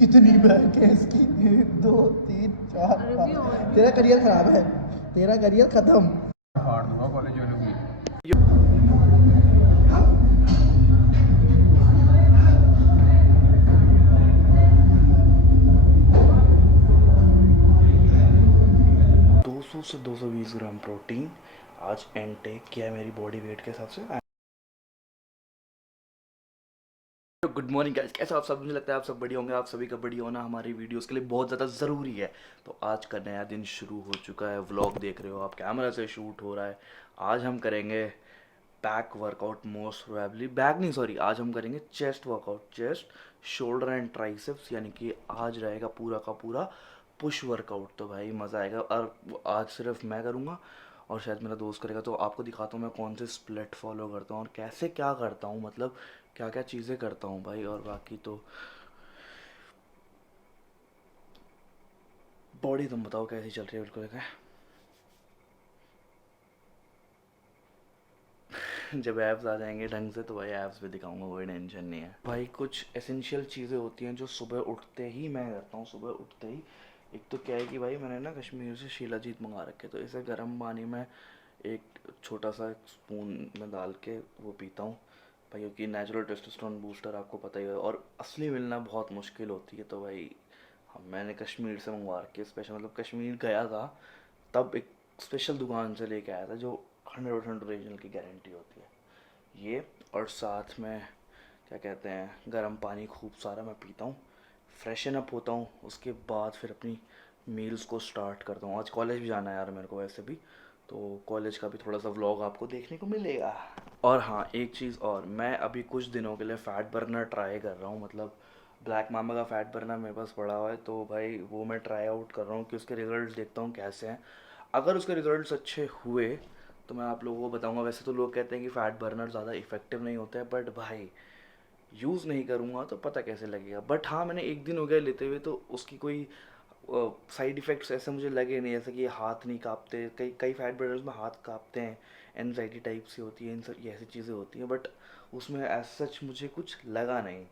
कितनी बैंक है इसकी? 1 2 3 4 5। तेरा करियर खराब है, तेरा करियर खत्म। फाड़ दूंगा कॉलेज वालों की। 200 से 220 ग्राम प्रोटीन आज इनटेक किया है मेरी बॉडी वेट के हिसाब से। गुड मॉर्निंग गाइस, कैसे आप सब? मुझे लगता है आप सब बढ़िया होंगे। आप सभी का बढ़िया होना हमारी वीडियोस के लिए बहुत ज़्यादा ज़रूरी है। तो आज का नया दिन शुरू हो चुका है। व्लॉग देख रहे हो आप, कैमरा से शूट हो रहा है। आज हम करेंगे back workout, most probably back नहीं, सॉरी, आज हम करेंगे chest workout. Chest, shoulder and triceps, यानी कि आज रहेगा पूरा का पूरा पुश वर्कआउट। तो भाई मज़ा आएगा। और आज सिर्फ मैं करूँगा और शायद मेरा दोस्त करेगा। तो आपको दिखाता हूँ मैं कौन से स्प्लिट फॉलो करता हूँ और कैसे क्या करता हूँ, मतलब क्या क्या चीज़ें करता हूँ भाई। और बाकी तो बॉडी तुम बताओ कैसी चल रही है? बिल्कुल क्या जब एब्स आ जाएंगे ढंग से तो भाई एब्स भी दिखाऊंगा, कोई टेंशन नहीं है भाई। कुछ एसेंशियल चीज़ें होती हैं जो सुबह उठते ही मैं करता हूँ। सुबह उठते ही एक तो क्या है कि भाई मैंने ना कश्मीर से शिलाजीत मंगा रखे, तो इसे गर्म पानी में एक छोटा सा स्पून में डाल के वो पीता हूँ भाई, क्योंकि नेचुरल टेस्टोस्टेरोन बूस्टर आपको पता ही है और असली मिलना बहुत मुश्किल होती है। तो भाई हम मैंने कश्मीर से मंगवा रखे स्पेशल, मतलब कश्मीर गया था तब एक स्पेशल दुकान से लेके आया था जो 100% ओरिजिनल की गारंटी होती है ये। और साथ में क्या कहते हैं, गर्म पानी खूब सारा मैं पीता हूँ, फ्रेशन अप होता हूँ, उसके बाद फिर अपनी मील्स को स्टार्ट करता हूँ। आज कॉलेज भी जाना है यार मेरे को वैसे भी, तो कॉलेज का भी थोड़ा सा व्लॉग आपको देखने को मिलेगा। और हाँ, एक चीज़ और, मैं अभी कुछ दिनों के लिए फ़ैट बर्नर ट्राई कर रहा हूँ। मतलब ब्लैक मामा का फ़ैट बर्नर मेरे पास पड़ा हुआ है, तो भाई वो मैं ट्राई आउट कर रहा हूँ कि उसके रिज़ल्ट्स देखता हूँ कैसे हैं। अगर उसके रिज़ल्ट्स अच्छे हुए तो मैं आप लोगों को बताऊंगा। वैसे तो लोग कहते हैं कि फ़ैट बर्नर ज़्यादा इफेक्टिव नहीं होता है, बट भाई यूज़ नहीं करूँगा तो पता कैसे लगेगा। बट हाँ, मैंने एक दिन हो गया लेते हुए, तो उसकी कोई साइड इफ़ेक्ट्स ऐसे मुझे लगे नहीं, जैसे कि हाथ नहीं काँपते। कई कई फैट बर्नर्स में हाथ काँपते हैं, एनजाइटी टाइप सी होती है, इन सब ये ऐसी चीज़ें होती हैं, बट उसमें एज सच मुझे कुछ लगा नहीं।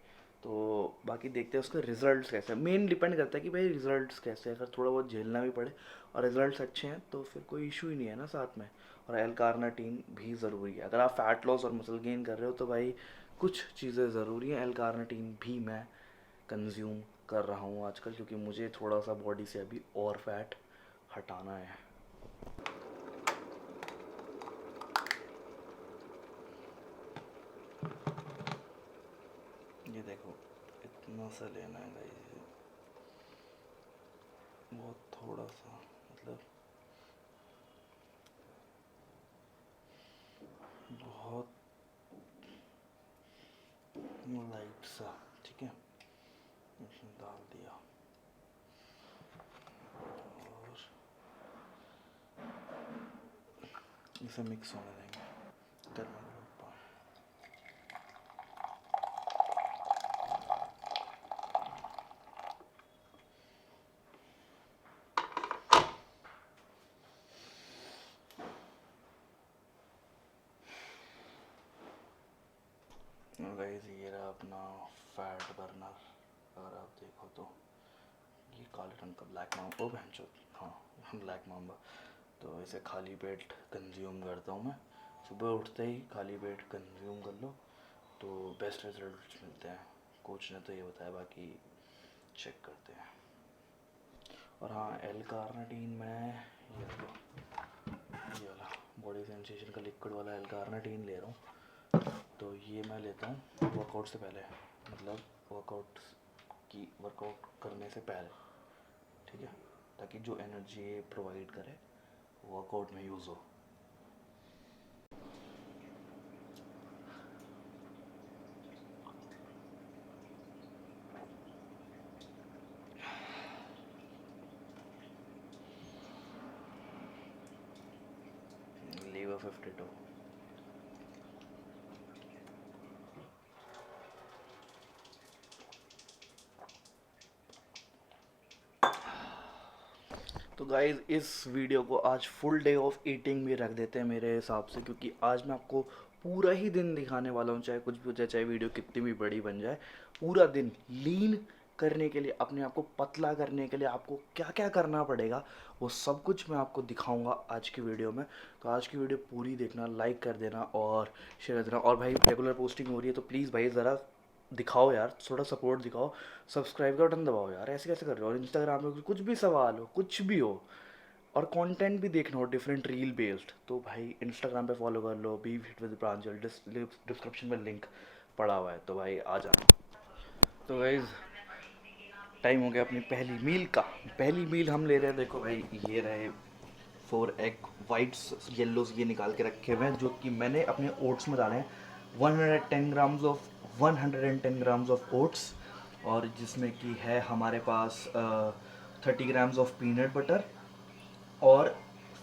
तो बाकी देखते हैं उसका रिजल्ट्स कैसे है। मेन डिपेंड करता है कि भाई रिजल्ट्स कैसे हैं। अगर थोड़ा बहुत झेलना भी पड़े और रिजल्ट्स अच्छे हैं तो फिर कोई इशू ही नहीं है ना साथ में। और एल कार्नाटीन भी ज़रूरी है अगर आप फैट लॉस और मसल गेन कर रहे हो, तो भाई कुछ चीज़ें ज़रूरी हैं। एल कार्नाटीन भी मैं कंज्यूम कर रहा हूँ आजकल, क्योंकि मुझे थोड़ा सा बॉडी से अभी और फैट हटाना है। ये देखो, इतना सा लेना है गाइस, बहुत थोड़ा सा, मतलब बहुत लाइट सा, ठीक है। इसमें डाल दिया और इसे मिक्स होने देंगे। टर्मरिक पाउडर, गाइस ये रहा अपना फैट बर्नर। अगर आप देखो तो ये काले रंग का ब्लैक माम्बा, ओ बहन चो, हाँ ब्लैक माम्बा। तो इसे खाली पेट कंज्यूम करता हूँ मैं। सुबह उठते ही खाली पेट कंज्यूम कर लो तो बेस्ट रिजल्ट्स मिलते हैं। कोच ने तो ये बताया, बाकी चेक करते हैं। और हाँ, एल कार्नाटीन में ये वाला बॉडी सेंसेशन का लिक्विड वाला एल कार्नाटीन ले रहा हूँ। तो ये मैं लेता हूँ वर्कआउट से पहले, मतलब वर्कआउट करने से पहले, ठीक है, ताकि जो एनर्जी ये प्रोवाइड करे वर्कआउट में यूज़ हो। लीवर 52। तो गाइज़ इस वीडियो को आज फुल डे ऑफ ईटिंग भी रख देते हैं मेरे हिसाब से, क्योंकि आज मैं आपको पूरा ही दिन दिखाने वाला हूँ, चाहे कुछ भी हो जाए, चाहे वीडियो कितनी भी बड़ी बन जाए। पूरा दिन लीन करने के लिए, अपने आप को पतला करने के लिए आपको क्या क्या करना पड़ेगा, वो सब कुछ मैं आपको दिखाऊंगा आज की वीडियो में। तो आज की वीडियो पूरी देखना, लाइक कर देना और शेयर कर देना। और भाई रेगुलर पोस्टिंग हो रही है तो प्लीज़ भाई ज़रा दिखाओ यार, थोड़ा सपोर्ट दिखाओ, सब्सक्राइब का बटन दबाओ यार, ऐसे कैसे कर रहे हो। और इंस्टाग्राम पे कुछ भी सवाल हो, कुछ भी हो, और कंटेंट भी देखना हो डिफरेंट रील बेस्ड, तो भाई इंस्टाग्राम पे फॉलो कर लो, be fit with Pranjal, description में लिंक पड़ा हुआ है, तो भाई आ जाना। तो गाइस टाइम हो गया अपनी पहली मील का। पहली मील हम ले रहे हैं, देखो भाई ये रहे 4 एग वाइट्स येल्लोज, ये निकाल के रखे हुए हैं, जो कि मैंने अपने ओट्स में डाले हैं 110 ग्राम्स ऑफ ओट्स, और जिसमें कि है हमारे पास 30 ग्राम्स ऑफ पीनट बटर और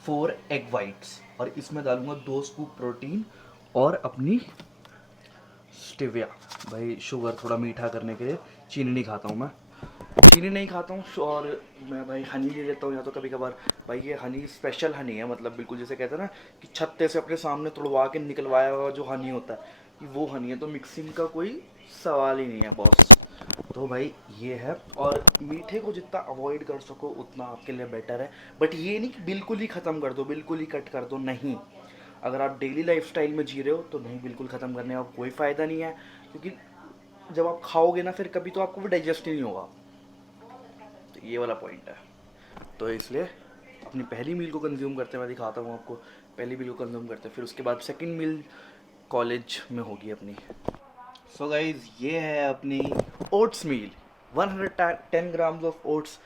4 एग वाइट्स, और इसमें डालूंगा 2 स्कूप प्रोटीन और अपनी स्टिविया, भाई शुगर थोड़ा मीठा करने के लिए। चीनी नहीं खाता हूँ मैं, चीनी नहीं खाता हूँ, और मैं भाई हनी ले लेता हूँ या तो कभी कभार। भाई ये हनी स्पेशल हनी है, मतलब बिल्कुल जैसे कहते हैं ना कि छत्ते से अपने सामने तोड़वा के निकलवाया हुआ जो हनी होता है, कि वो हनी है। तो मिक्सिंग का कोई सवाल ही नहीं है बॉस। तो भाई ये है, और मीठे को जितना अवॉइड कर सको उतना आपके लिए बेटर है। बट ये नहीं कि बिल्कुल ही ख़त्म कर दो, बिल्कुल ही कट कर दो, नहीं। अगर आप डेली लाइफस्टाइल में जी रहे हो तो नहीं, बिल्कुल ख़त्म करने का कोई फ़ायदा नहीं है, क्योंकि जब आप खाओगे ना फिर कभी तो आपको वो डाइजेस्ट ही नहीं होगा। तो ये वाला पॉइंट है। तो इसलिए अपनी पहली मील को कंज्यूम करते मैं दिखाता हूँ आपको। पहली मील को कंज्यूम करते फिर उसके बाद सेकंड मील कॉलेज में होगी अपनी। सो गाइज ये है अपनी oats meal, 110 grams of oats,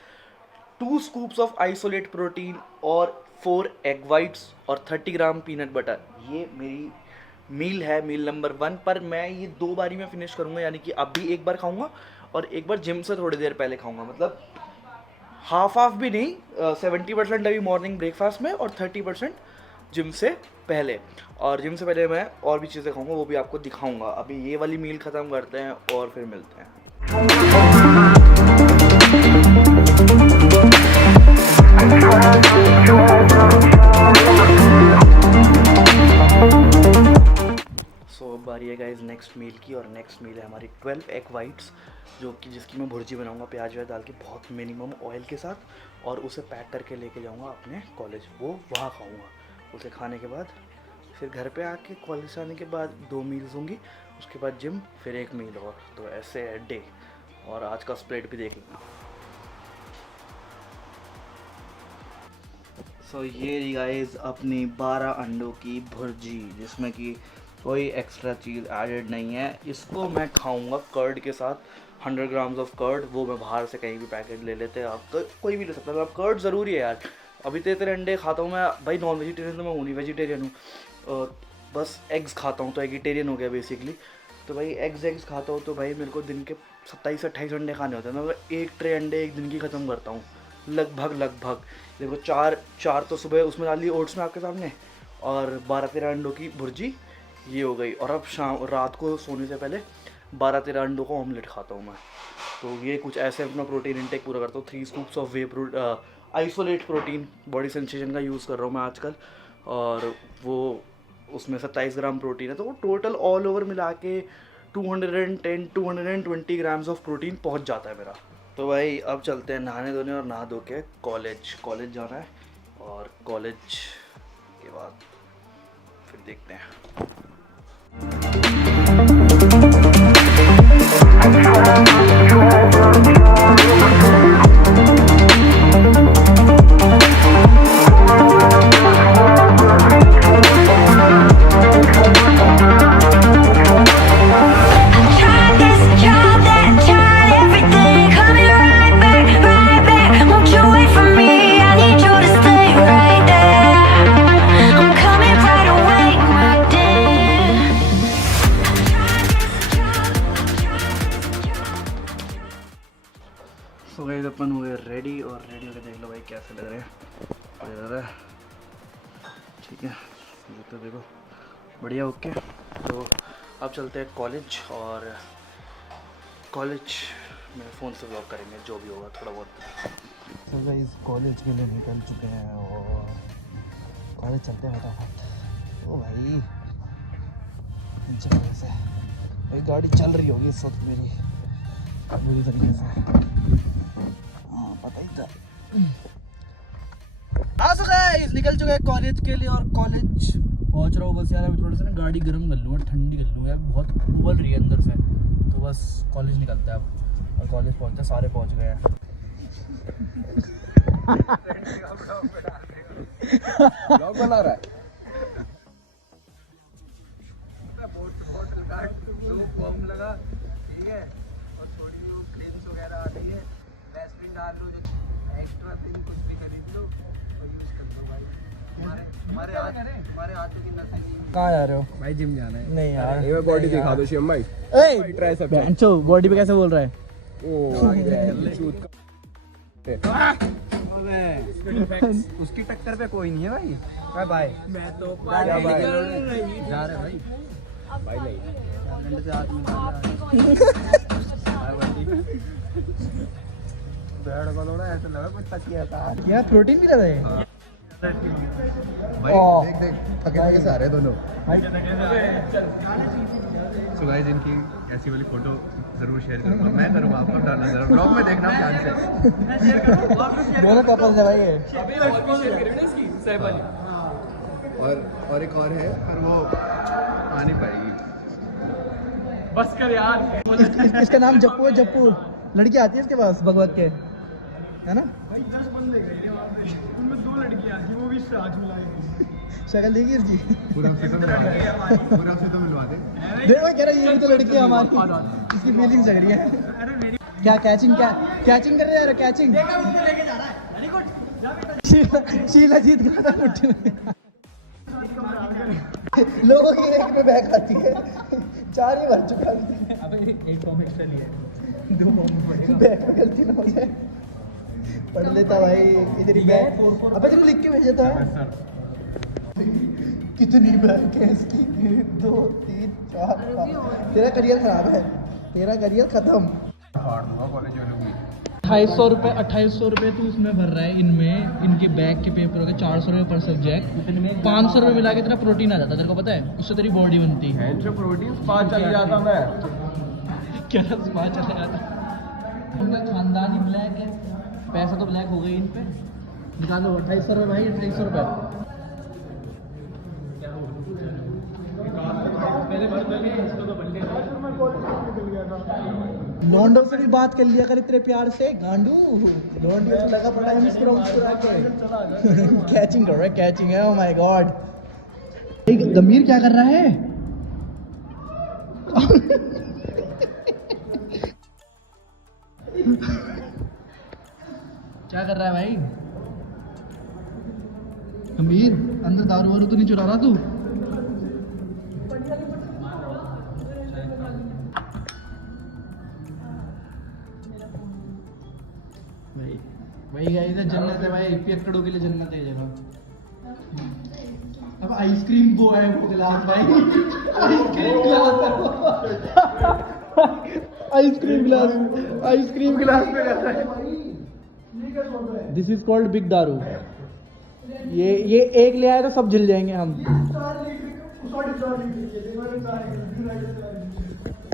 2 scoops of isolate protein और 4 एग वाइट्स और 30 ग्राम पीनट बटर। ये मेरी मील है, मील नंबर 1। पर मैं ये 2 बारी में फिनिश करूँगा, यानी कि अभी एक बार खाऊंगा और एक बार जिम से थोड़ी देर पहले खाऊंगा। मतलब हाफ भी नहीं, 70% अभी मॉर्निंग ब्रेकफास्ट में और 30% जिम से पहले। और जिम से पहले मैं और भी चीज़ें खाऊंगा, वो भी आपको दिखाऊंगा। अभी ये वाली मील ख़त्म करते हैं और फिर मिलते हैं। सो अब बारी है गाइस नेक्स्ट मील की, और नेक्स्ट मील है हमारी 12 एग वाइट्स, जो कि जिसकी मैं भुर्जी बनाऊंगा प्याज व्याज डाल के बहुत मिनिमम ऑयल के साथ, और उसे पैक करके लेके जाऊंगा अपने कॉलेज, वो वहाँ खाऊंगा। उसे खाने के बाद फिर घर पे आके कॉलेज से आने के बाद 2 मील्स होंगी, उसके बाद जिम, फिर 1 मील और। तो ऐसे है डे। और आज का स्प्रेड भी देख लेना। सो ये रही गाइस अपनी 12 अंडों की भुर्जी, जिसमें कि कोई एक्स्ट्रा चीज़ एडेड नहीं है। इसको मैं खाऊंगा कर्ड के साथ, 100 ग्राम्स ऑफ कर्ड। वो मैं बाहर से कहीं भी पैकेट ले लेते हैं, आप तो कोई भी ले सकता है। अब कर्ड ज़रूरी है यार। अभी तो इतने अंडे खाता हूँ मैं, भाई नॉन वेजिटेरियन तो मैं हूँ नहीं, वेजिटेरियन हूँ, और बस एग्स खाता हूँ, तो एगिटेरियन हो गया बेसिकली। तो भाई एग्स खाता हूँ, तो भाई मेरे को दिन के 27-28 अंडे खाने होते हैं। मैं 1 ट्रे अंडे एक दिन की ख़त्म करता हूँ लगभग। देखो 4 तो सुबह उसमें डाल ली ओट्स में आपके सामने, और 12-13 अंडों की भुर्जी ये हो गई। और अब रात को सोने से पहले 12-13 अंडों का ऑमलेट खाता हूँ मैं। तो ये कुछ ऐसे अपना प्रोटीन इंटेक पूरा करता हूँ। 3 scoops of way isolate protein, body sensation का यूज़ कर रहा हूँ मैं आजकल, और वो उसमें 27 ग्राम प्रोटीन है। तो वो टोटल ऑल ओवर मिला के 210-220 ग्राम्स ऑफ प्रोटीन पहुँच जाता है मेरा। तो भाई अब चलते हैं नहाने धोने, और नहा धो के कॉलेज जाना है, और कॉलेज के बाद फिर देखते हैं। तो गाइस अपन हुए रेडी, और रेडी होकर देख लो भाई कैसे लग रहे हैं। ठीक है, तो देखो बढ़िया, ओके। तो अब चलते हैं कॉलेज, और कॉलेज में फ़ोन से व्लॉग करेंगे, जो भी होगा थोड़ा बहुत। तो गाइस कॉलेज के लिए निकल चुके हैं, और कॉलेज चलते हैं फटाफट। ओ भाई जैसे भाई गाड़ी चल रही होगी इस वक्त मेरी बुरी तरीके से। हाँ सो गाइस निकल चुके हैं कॉलेज के लिए और कॉलेज पहुंच रहा हूँ बस यार। अभी थोड़ा सा ना गाड़ी गर्म कर लूँगा, ठंडी कर लूँगा यार, बहुत उबल रही है अंदर से। तो बस कॉलेज निकलता है अब और कॉलेज पहुंचते सारे पहुंच गए हैं। ब्लॉग बना रहा है। लगा ठीक है और थोड़ी वो क्रीम्स वगैरह आ रही है, वैसलीन डाल लो, जो एक्स्ट्रा थिंग कुछ भी खरीद लो और यूज कर लो भाई। हमारे हाथों की नसें नहीं। कहाँ जा रहे हो भाई जिम जाना है। नहीं यार, ये बॉडी दिखा दो शिवम भाई। ए ट्राइसेप बेंचो बॉडी पे कैसे बोल रहा है? उसकी टक्कर पे कोई नहीं है भाई। Bye bye. मैं तो जा रहे भाई भाई नहीं से हाथ मिला बैठ को थोड़ा ऐसा लगा कुछ तकिया था यार। प्रोटीन मिला था भाई। देख देख थके थके से आ रहे दोनों। सो गाइस इनकी ऐसी वाली फोटो जरूर शेयर करूंगा, मैं करूंगा, आपको डालना जरा ब्लॉग में देखना ध्यान से। दोनों कपल्स है भाई ये। और एक और है पर वो आ नहीं पाएगी। बस कर यार। इसका नाम जप्पू है, जप्पू। लड़की आती है इसके पास भगवत के, है ना? भाई 10 बंदे गए थे वहाँ पे, उनमें 2 लड़कियां थी, वो भी आज मिलाई। शक्ल देखी इसकी? पूरा से तो मिलवा दे, पूरा से तो मिलवा दे। देखो कह रहा ये भी तो लड़की है हमारी। इसकी फीलिंग्स लग रही है। क्या कैचिंग कर रहे हैं? कैचिंग लेके जा रहा है। Very good. शीला जीत गया था मुट्ठी में। लोगों की एक में बैग आती है, 4 ही भर चुका है। अबे 1 फॉर्म एक्स्ट्रा लिया 2 फॉर्म बैग में गलती ना हो जाए। पढ़ लेता भाई इधर ही बैग। अबे तुम लिख के भेजा था। कितनी बैग है इसकी? 1 2 3 4 5। तेरा करियर खराब है, तेरा करियर खत्म। फाड़ दूंगा कॉलेज वालों की। 2800 रुपये तू उसमें भर रहा है, इनमें इनके बैग के पेपर हो गए 400 रुपये पर सब्जेक्ट। 500 रुपये मिला के तेरा प्रोटीन आ जाता, तेरे को पता है? उससे तेरी बॉडी बनती है। जो प्रोटीन स्पा चल जाता मैं। क्या स्पा चला जाता? उनका खानदान ही ब्लैक है, पैसा तो ब्लैक हो गई इन पे। निकालो 2800 रुपये भाई, 2800 रुपये। लॉन्डो से भी बात कर लिया कर इतने प्यार से, गांडू। लॉन्डो से लगा पड़ा है मुस्कुरा के। कैचिंग कर रहा है, कैचिंग है। Oh my God. गंभीर क्या कर रहा है? क्या कर रहा है भाई गंभीर? अंदर दारू वारू तो नहीं चुरा रहा तू? भाई गाइस जन्नत है भाई, पियक्कड़ों के लिए जन्नत है जगह। अब आइसक्रीम वो है, वो गिलास भाई। आइसक्रीम गिलास है। आइसक्रीम गिलास में कर रहा है। दिस इज कॉल्ड बिग दारू। ये एक ले आया तो सब जल जाएंगे हम।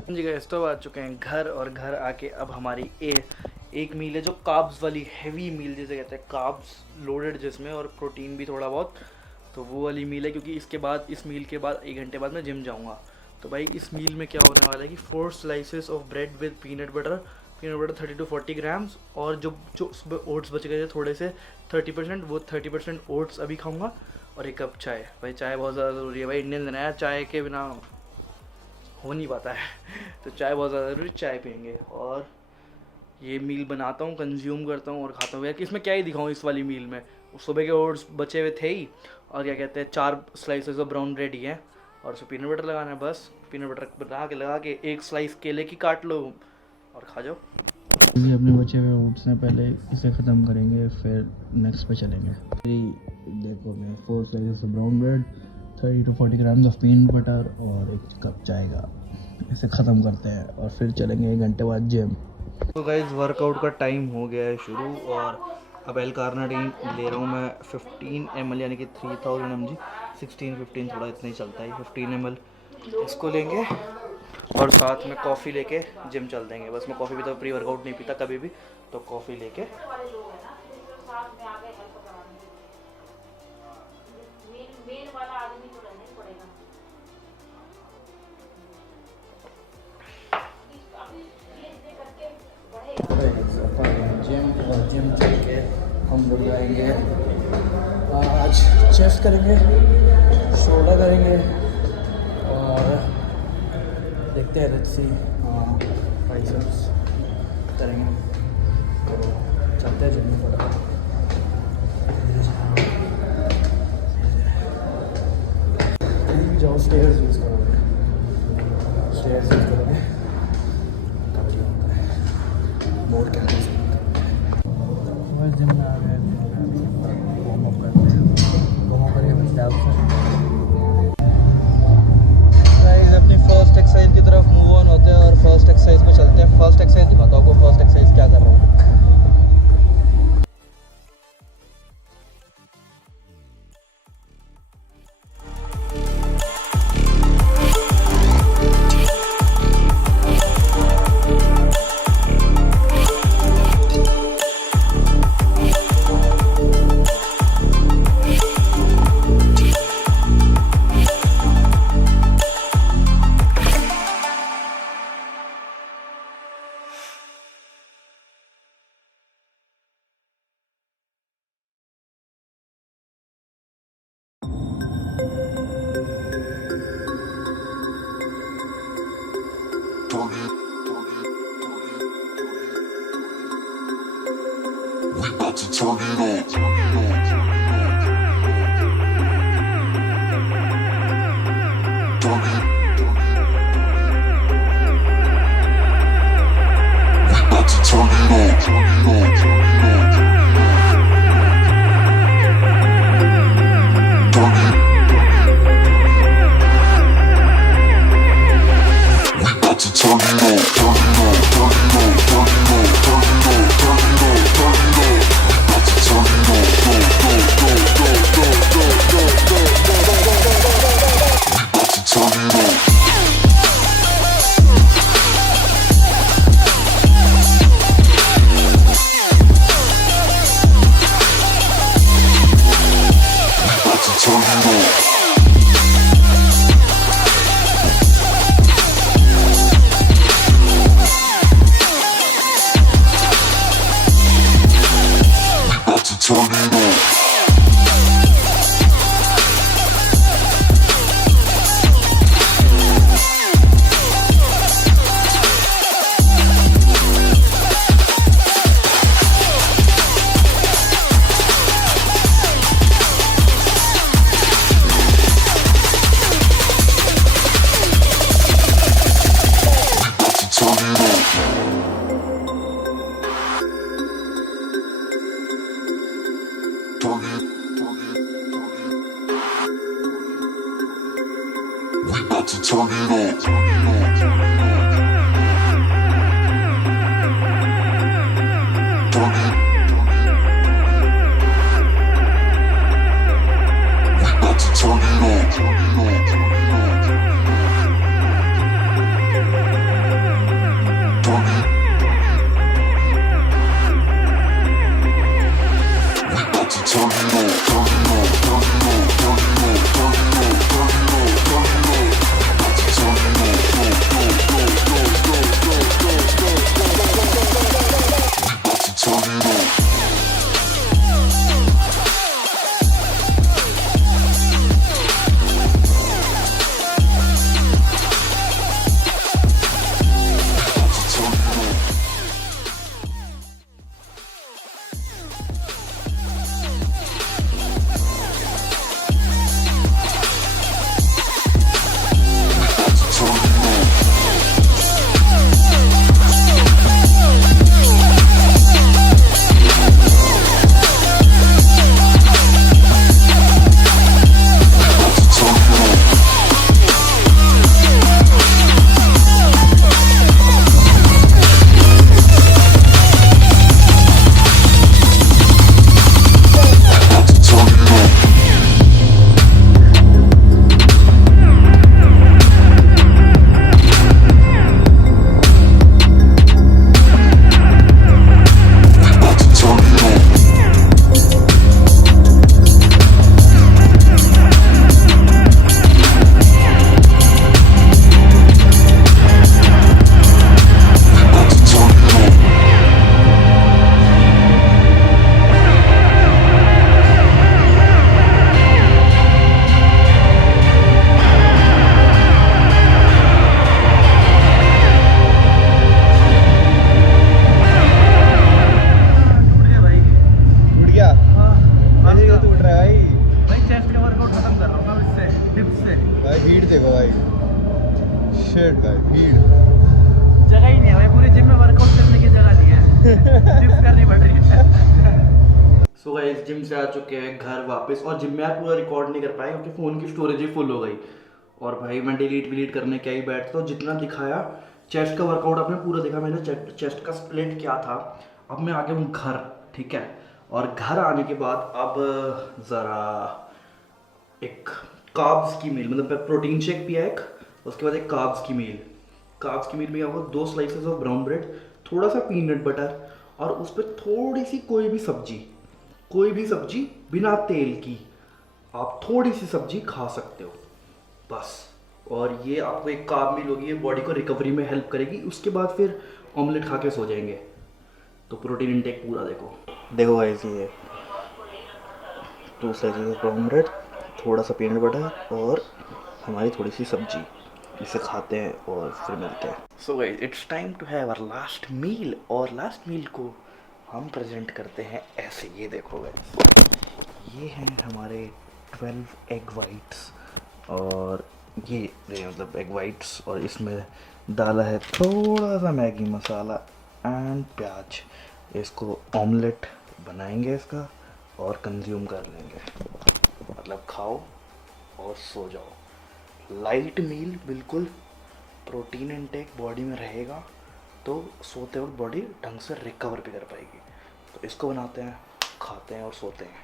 जी गाइस तो आ चुके हैं घर, और घर आके अब हमारी एक मील है जो कार्ब्स वाली हैवी मील जिसे कहते हैं, कार्ब्स लोडेड जिसमें और प्रोटीन भी थोड़ा बहुत, तो वो वाली मील है। क्योंकि इसके बाद, इस मील के बाद 1 घंटे बाद मैं जिम जाऊंगा। तो भाई इस मील में क्या होने वाला है कि 4 slices of bread with peanut butter 30 to 40 grams, और जो सुबह ओट्स बच गए थे थोड़े से 30%, वो 30% ओट्स अभी खाऊंगा, और 1 कप चाय। भाई चाय बहुत ज़्यादा ज़रूरी है भाई, इंडियन दिन है, चाय के बिना हो नहीं पाता है। तो चाय बहुत ज़्यादा ज़रूरी, चाय पियेंगे। और ये मील बनाता हूँ, कंज्यूम करता हूँ और खाता हूँ। यार कि इसमें क्या ही दिखाऊँ इस वाली मील में, सुबह के ओट्स बचे हुए थे ही, और क्या कहते हैं 4 स्लाइसेस ऑफ ब्राउन ब्रेड ही हैं, और उसमें पीनट बटर लगाना है। बस पीनट बटर लगा के 1 स्लाइस केले की काट लो और खा जाओ। ये अपने बचे हुए ओट्स हैं, पहले इसे ख़त्म करेंगे फिर नेक्स्ट पे चलेंगे। देखो मैं 4 slices of brown bread, 30 to 40 grams of peanut butter और 1 कप चाय का, इसे ख़त्म करते हैं और फिर चलेंगे 1 घंटे बाद जिम। तो गाइस वर्कआउट का टाइम हो गया है शुरू, और अब एल कार्नाटीन ले रहा हूँ मैं 15 ml, यानी कि 3000 mg। 16-15 थोड़ा इतना ही चलता है, 15 ml इसको लेंगे और साथ में कॉफ़ी लेके जिम चल देंगे। बस मैं कॉफ़ी पीता हूँ, प्री वर्कआउट नहीं पीता कभी भी, तो कॉफ़ी लेके जिम चल के हम लोग जाएंगे आज चेस्ट करेंगे, शोल्डर करेंगे और देखते हैं लेट्स सी बाइसेप्स करेंगे। तो चलते हैं जिम में थोड़ा। जाओ स्टेयर्स यूज़ करोगे, स्टेयर्स यूज़ करोगे तभी होता है मोर कैलोरीज। जिम में आ गए, वार्म अप करते हैं, वार्म अप करके फिर स्टेप्स गाइस अपनी फर्स्ट एक्सरसाइज की तरफ मूव ऑन होते हैं और फर्स्ट एक्सरसाइज पे चलते हैं। फर्स्ट एक्सरसाइज दिखाता हूँ आपको, फर्स्ट एक्सरसाइज क्या कर रहा हूँ। Tornado. डिप्स करनी पड़ रही है। सो गाइस जिम से आ चुके हैं घर वापस, और जिम में यार पूरा रिकॉर्ड नहीं कर पाए क्योंकि फ़ोन की स्टोरेज ही फुल हो गई। और भाई मैं डिलीट करने क्या ही बैठता हूँ, जितना दिखाया चेस्ट का वर्कआउट आपने पूरा देखा, मैंने चेस्ट का स्प्लिट क्या था। अब मैं आ गया हूँ घर, ठीक है। और घर आने के बाद अब ज़रा एक कार्ब्स की मील, मतलब प्रोटीन शेक पिया एक, उसके बाद एक कार्ब्स की मील में आपको 2 स्लाइसेस ऑफ ब्राउन ब्रेड, थोड़ा सा पीनट बटर, और उस पर थोड़ी सी कोई भी सब्जी बिना तेल की आप थोड़ी सी सब्जी खा सकते हो बस। और ये आपको एक कार्ब मील होगी, ये बॉडी को रिकवरी में हेल्प करेगी। उसके बाद फिर ऑमलेट खा के सो जाएंगे। तो प्रोटीन इंटेक पूरा देखो गाइस, ये 2 स्लाइसेस ऑफ ब्राउन ब्रेड, थोड़ा सा पीनट बटर और हमारी थोड़ी सी सब्जी, इसे खाते हैं और फिर मिलते हैं। So guys it's time to have our last meal, और लास्ट मील को हम प्रेजेंट करते हैं ऐसे। ये देखो गाइस, ये हैं हमारे 12 एग वाइट्स, और ये मतलब एग वाइट्स, और इसमें डाला है थोड़ा सा मैगी मसाला एंड प्याज। इसको ऑमलेट बनाएंगे इसका और कंज्यूम कर लेंगे, मतलब खाओ और सो जाओ। लाइट मील, बिल्कुल प्रोटीन इनटेक बॉडी में रहेगा तो सोते वक्त बॉडी ढंग से रिकवर भी कर पाएगी। तो इसको बनाते हैं, खाते हैं और सोते हैं।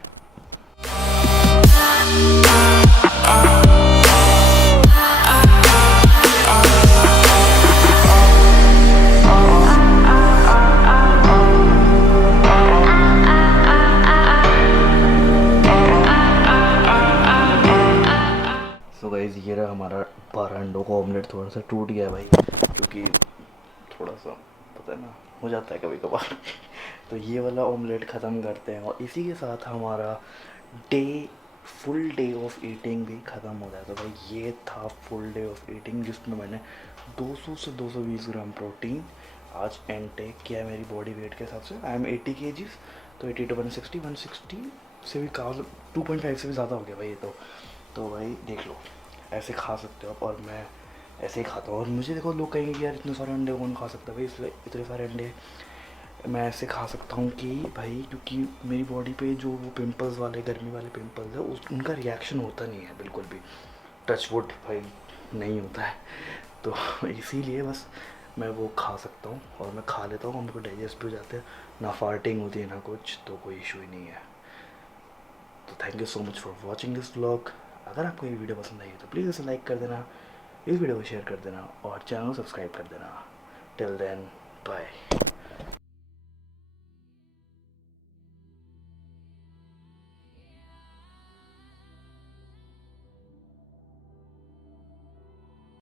सो गाइस ये रहा हमारा 12 अंडों का ऑमलेट। थोड़ा सा टूट गया है भाई, क्योंकि थोड़ा सा पता है ना, हो जाता है कभी कभार। तो ये वाला ऑमलेट ख़त्म करते हैं, और इसी के साथ हमारा फुल डे ऑफ ईटिंग भी ख़त्म हो जाता है। तो भाई ये था फुल डे ऑफ ईटिंग, जिसमें मैंने 200 से 220 ग्राम प्रोटीन आज इनटेक किया है मेरी बॉडी वेट के हिसाब से। आई एम 80 kgs, तो 80 to 160 से भी काफ़ी, 2.5 से भी ज़्यादा हो गया भाई ये तो भाई देख लो, ऐसे खा सकते हो आप। और मैं ऐसे ही खाता हूँ। और मुझे देखो लोग कहेंगे कि यार इतने सारे अंडे कौन खा सकता है भाई, इसलिए इतने सारे अंडे मैं ऐसे खा सकता हूँ कि भाई, क्योंकि मेरी बॉडी पे जो वो पिंपल्स वाले, गर्मी वाले पिंपल्स है, उनका रिएक्शन होता नहीं है बिल्कुल भी। टच वुड भाई नहीं होता है। तो इसीलिए बस मैं वो खा सकता हूँ, और मैं खा लेता हूँ, हमको डाइजेस्ट भी हो जाते हैं, ना फार्टिंग होती है ना कुछ, तो कोई इशू ही नहीं है। तो thank you so much for watching this vlog. अगर आपको ये वीडियो पसंद आई तो प्लीज़ इसे लाइक कर देना, इस वीडियो को शेयर कर देना, और चैनल को सब्सक्राइब कर देना। Till then bye.